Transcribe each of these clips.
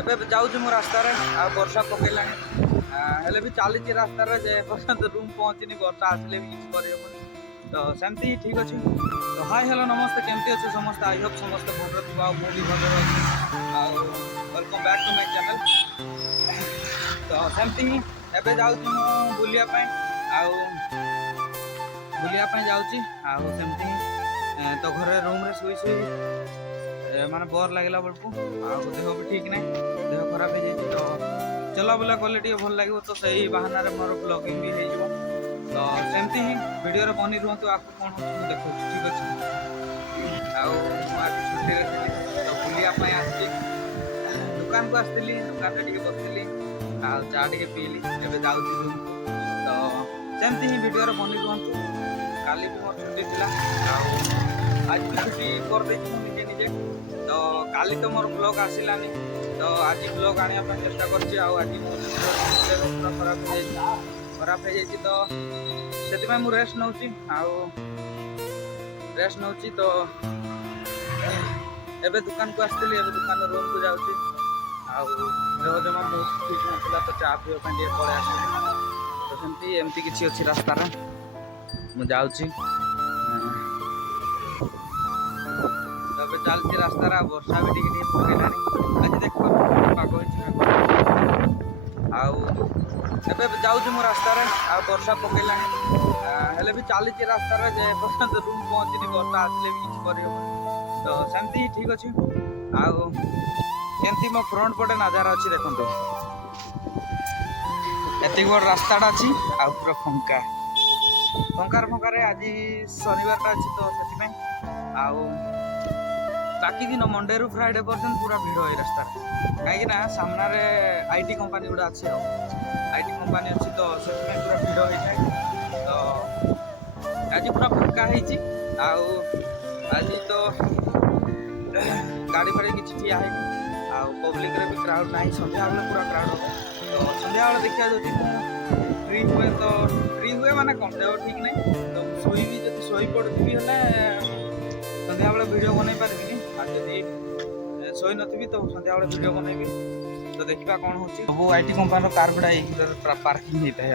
ଏବେ ଯାଉଛି ମୁଁ ରାସ୍ତାରେ ଆଉ ବର୍ଷା ପକେଇଲାଣି ହେଲେ ବି ଚାଲିଛି ରାସ୍ତାରେ ଯେ ପର୍ଯ୍ୟନ୍ତ ରୁମ୍ ପହଞ୍ଚିନି ବର୍ଷା ଆସିଲେ ବି କିଛି କରିହେବନି ତ ସେମିତି ହିଁ ଠିକ୍ ଅଛି। ତ ହାଇ ହ୍ୟାଲୋ ନମସ୍ତେ, କେମିତି ଅଛି ସମସ୍ତେ? ଆଇ ହୋପ୍ ସମସ୍ତେ ଭଲରେ ଥିବ ଆଉ ମୁଁ ବି ଭଲରେ ଅଛି। ଆଉ welcome back to my channel. ତ ସେମିତି ହିଁ ଏବେ ଯାଉଛି ମୁଁ ବୁଲିବା ପାଇଁ ଯାଉଛି ଆଉ ସେମିତି ହିଁ ତ ଘରେ ରୁମ୍ରେ ଶୋଇ ମାନେ ବୋର୍ ଲାଗିଲା ବେଳକୁ ଆଉ ଦେହ ବି ଠିକ୍ ନାହିଁ, ଦେହ ଖରାପ ହେଇଯାଇଛି। ତ ଚଲାବୁଲା କଲେ ଟିକେ ଭଲ ଲାଗିବ, ତ ସେଇ ବାହାନାରେ ମୋର ବ୍ଲଗିଂ ବି ହେଇଯିବ। ତ ସେମିତି ହିଁ ଭିଡ଼ିଓରେ ବନି ରୁହନ୍ତୁ, ଆଗକୁ କ'ଣ ହେଉଛି ମୁଁ ଦେଖାଉଛି, ଠିକ୍ ଅଛି। ଆଉ ମୁଁ ଆଜି ଛୁଟିରେ ଥିଲି ତ ବୁଲିବା ପାଇଁ ଆସିଛି। ଦୋକାନକୁ ଆସିଥିଲି, ଦୋକାନରେ ଟିକେ ବସିଥିଲି ଆଉ ଚା ଟିକେ ପିଇଲି, ଏବେ ଯାଉଛି ରୁମ୍କୁ। ତ ସେମିତି ହିଁ ଭିଡ଼ିଓରେ ବନି ରୁହନ୍ତୁ। କାଲି ବି ମୋର ଛୁଟି ଥିଲା ଆଉ ଆଜି ବି ଛୁଟି କରିଦେଇଛି ମୁଁ ନିଜେ। ତ କାଲି ତ ମୋର ବ୍ଲଗ୍ ଆସିଲାନି, ତ ଆଜି ବ୍ଲଗ୍ ଆଣିବା ପାଇଁ ଚେଷ୍ଟା କରିଛି। ଆଉ ଆଜି ମୋ ପୁରା ଖରାପ ହେଇଯାଇଛି ତ ସେଥିପାଇଁ ମୁଁ ରେଷ୍ଟ ନେଉଛି ତ ଏବେ ଦୋକାନକୁ ଆସିଥିଲି, ଏବେ ଦୋକାନ ରୁମ୍କୁ ଯାଉଛି। ଆଉ ଦେହ ଜମା ବହୁତ ଠିକ୍ ନଥିଲା ତ ଚା ପିଇବା ପାଇଁ ଟିକେ ପଳେଇ ଆସିଲି। ତ ଏମିତି କିଛି ଅଛି ରାସ୍ତାରେ, ମୁଁ ଯାଉଛି। ଏବେ ଚାଲିଛି ରାସ୍ତାରେ ଆଉ ବର୍ଷା ବି ଟିକେ ପକେଇଲାଣି। ଆଜି ଦେଖିବା ପାଗ ହେଇଛି ଆଉ ଏବେ ଯାଉଛି ମୁଁ ରାସ୍ତାରେ ଆଉ ବର୍ଷା ପକେଇଲାଣି ହେଲେ ବି ଚାଲିଛି ରାସ୍ତାରେ ଯେ ପର୍ଯ୍ୟନ୍ତ ରୁମ୍ ପହଞ୍ଚିନି ବର୍ଷା ଆସିଲେ ବି କିଛି କରିହେବନି। ତ ସେମିତି ହିଁ ଠିକ୍ ଅଛି। ଆଉ ଏମିତି ମୋ ଫ୍ରଣ୍ଟ ପଟେ ନଜାରା ଅଛି, ଦେଖନ୍ତୁ ଏତିକି ବଡ଼ ରାସ୍ତାଟା ଅଛି ଆଉ ପୁରା ଫଙ୍କାରେ ଆଜି ଶନିବାରଟା ଅଛି ତ ସେଥିପାଇଁ। ଆଉ ବାକି ଦିନ ମଣ୍ଡେରୁ ଫ୍ରାଇଡେ ପର୍ଯ୍ୟନ୍ତ ପୁରା ଭିଡ଼ ଏଇ ରାସ୍ତାରେ, କାହିଁକିନା ସାମ୍ନାରେ IT କମ୍ପାନୀ ଗୁଡ଼ା ଅଛି ଆଉ IT କମ୍ପାନୀ ଅଛି ତ ସେଥିପାଇଁ ପୁରା ଭିଡ଼ ହେଇଥାଏ। ତ ଆଜି ପୁରା ଫାଙ୍କା ହେଇଛି ଆଉ ଆଜି ତ ଗାଡ଼ି ଫାଡ଼ି କିଛି ଠିଆ ହେଇନି ଆଉ ପବ୍ଲିକରେ ବି କ୍ରାଉଡ୍ ନାହିଁ। ସନ୍ଧ୍ୟାବେଳେ ପୁରା କ୍ରାଉଡ୍ ହେବ। ତ ସନ୍ଧ୍ୟାବେଳେ ଦେଖିବା ଯଦି ମୁଁ ଫ୍ରି ହୁଏ ମାନେ କ'ଣ ଦେହ ଠିକ୍ ନାହିଁ ତ ମୁଁ ଶୋଇବି, ଯଦି ଶୋଇପଡ଼ୁଥିବି ହେଲେ ସନ୍ଧ୍ୟାବେଳେ ଭିଡ଼ିଓ ବନେଇ ପାରିବିନି, ଆଉ ଯଦି ଶୋଇ ନଥିବି ତ ସନ୍ଧ୍ୟାବେଳେ ଭିଡ଼ିଓ ବନେଇବି। ତ ଦେଖିବା କ'ଣ ହେଉଛି। ସବୁ IT କମ୍ପାନୀର କାର୍ ଗୁଡ଼ା ଏଇ ପାର୍କିଂ ହେଇଥାଏ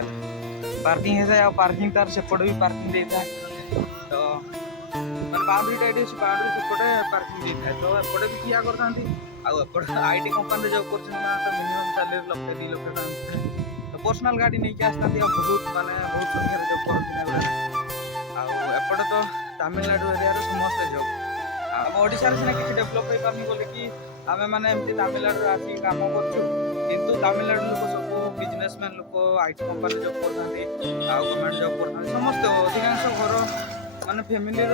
ଆଉ ପାର୍କିଂ ତାର ସେପଟେ ବି ପାର୍କିଂ ଦେଇଥାଏ। ତ ମାନେ ବାଉଣ୍ଡ୍ରିଟା ଏଠି ଅଛି, ବାଉଣ୍ଡ୍ରି ସେପଟେ ପାର୍କିଂ ଦେଇଥାଏ ତ ଏପଟେ ବି ଠିଆ କରିଥାନ୍ତି। ଆଉ ଏପଟେ IT କମ୍ପାନୀରେ ଜବ୍ କରୁଛନ୍ତି ମାନେ ତ ମିନିମମ୍ ସାଲେରୀ 1-2 ଲକ୍ଷ ଟଙ୍କା ଥାଏ। ତ ପର୍ସନାଲ୍ ଗାଡ଼ି ନେଇକି ଆସିଥାନ୍ତି ଆଉ ବହୁତ ସଂଖ୍ୟାରେ ଜବ୍ କରନ୍ତି ନା ଏଗୁଡ଼ା। ଆଉ ଏପଟେ ତ ତାମିଲନାଡୁ ଏରିଆରେ ସମସ୍ତେ ଜବ୍। ଆମ ଓଡ଼ିଶାରେ ସିନା କିଛି ଡେଭଲପ୍ ହେଇପାରୁନି ବୋଲିକି ଆମେମାନେ ଏମିତି ତାମିଲନାଡୁରେ ଆସିକି କାମ କରୁଛୁ, କିନ୍ତୁ ତାମିଲନାଡୁ ଲୋକ ସବୁ ବିଜନେସମ୍ୟାନ୍ ଲୋକ IT କମ୍ପାନୀରେ ଜବ୍ କରୁଥାନ୍ତି ଆଉ ଗଭର୍ଣ୍ଣମେଣ୍ଟ ଜବ୍ କରୁଥାନ୍ତି। ସମସ୍ତେ ଅଧିକାଂଶ ଘର ମାନେ ଫ୍ୟାମିଲିର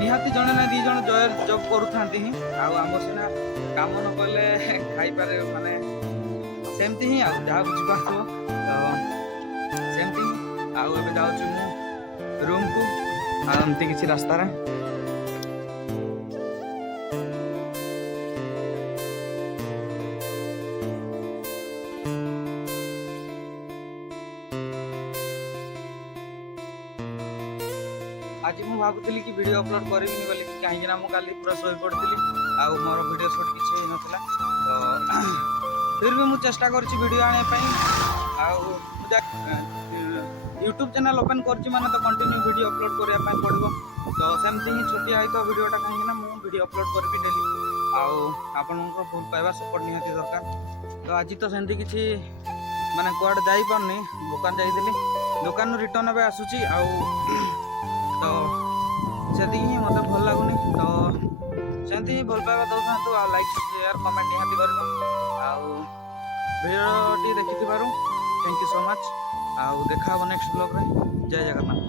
ନିହାତି ଜଣେ ନା 2 ଜଣ ଜବ୍ କରୁଥାନ୍ତି ହିଁ। ଆଉ ଆମର ସିନା କାମ ନ କଲେ ଖାଇପାରେ, ମାନେ ସେମିତି ହିଁ ଆଉ ଯାହା ବୁଝିପାରୁଥିବ। ତ ସେମିତି ହିଁ ଆଉ ଏବେ ଯାଉଛି ମୁଁ ରୁମ୍କୁ ଆଉ ଏମିତି କିଛି ରାସ୍ତାରେ। ଆଜି ମୁଁ ଭାବୁଥିଲି କି ଭିଡ଼ିଓ ଅପଲୋଡ଼ କରିବିନି ବୋଲିକି, କାହିଁକିନା ମୁଁ କାଲି ପୁରା ଶୋଇପଡ଼ିଥିଲି ଆଉ ମୋର ଭିଡ଼ିଓ ସୁଟ୍ କିଛି ହେଇନଥିଲା। ତ ଫିର୍ ବି ମୁଁ ଚେଷ୍ଟା କରିଛି ଭିଡ଼ିଓ ଆଣିବା ପାଇଁ। ଆଉ ମୁଁ ୟୁଟ୍ୟୁବ୍ ଚ୍ୟାନେଲ୍ ଓପନ୍ କରିଛି ମାନେ ତ କଣ୍ଟିନ୍ୟୁ ଭିଡ଼ିଓ ଅପଲୋଡ଼ କରିବା ପାଇଁ ପଡ଼ିବ। ତ ସେମିତି ହିଁ ଛୋଟିଆ ହେଇଥିବ ଭିଡ଼ିଓଟା, କାହିଁକିନା ମୁଁ ଭିଡ଼ିଓ ଅପଲୋଡ଼ କରିବି ଡେଲି ଆଉ ଆପଣଙ୍କର ଭଲ ପାଇବା ସପୋର୍ଟ ନିହାତି ଦରକାର। ତ ଆଜି ତ ସେମିତି କିଛି ମାନେ କୁଆଡ଼େ ଯାଇପାରୁନି, ଦୋକାନ ଯାଇଥିଲି, ଦୋକାନରୁ ରିଟର୍ନ ଏବେ ଆସୁଛି। ଆଉ ତ ସେତିକି ହିଁ ମୋତେ ଭଲ ଲାଗୁନି। ତ ସେମିତି ହିଁ ଭଲ ପାଇବା ଦେଉଥାନ୍ତୁ ଆଉ ଲାଇକ୍ ସେୟାର କମେଣ୍ଟ ନିହାତି କରିବ। ଆଉ ଭିଡ଼ିଓଟି ଦେଖିଥିବାରୁ ଥ୍ୟାଙ୍କ ୟୁ ସୋ ମଚ୍। ଆଉ ଦେଖା ହେବ ନେକ୍ସଟ ବ୍ଲଗ୍ରେ। ଜୟ ଜଗନ୍ନାଥ।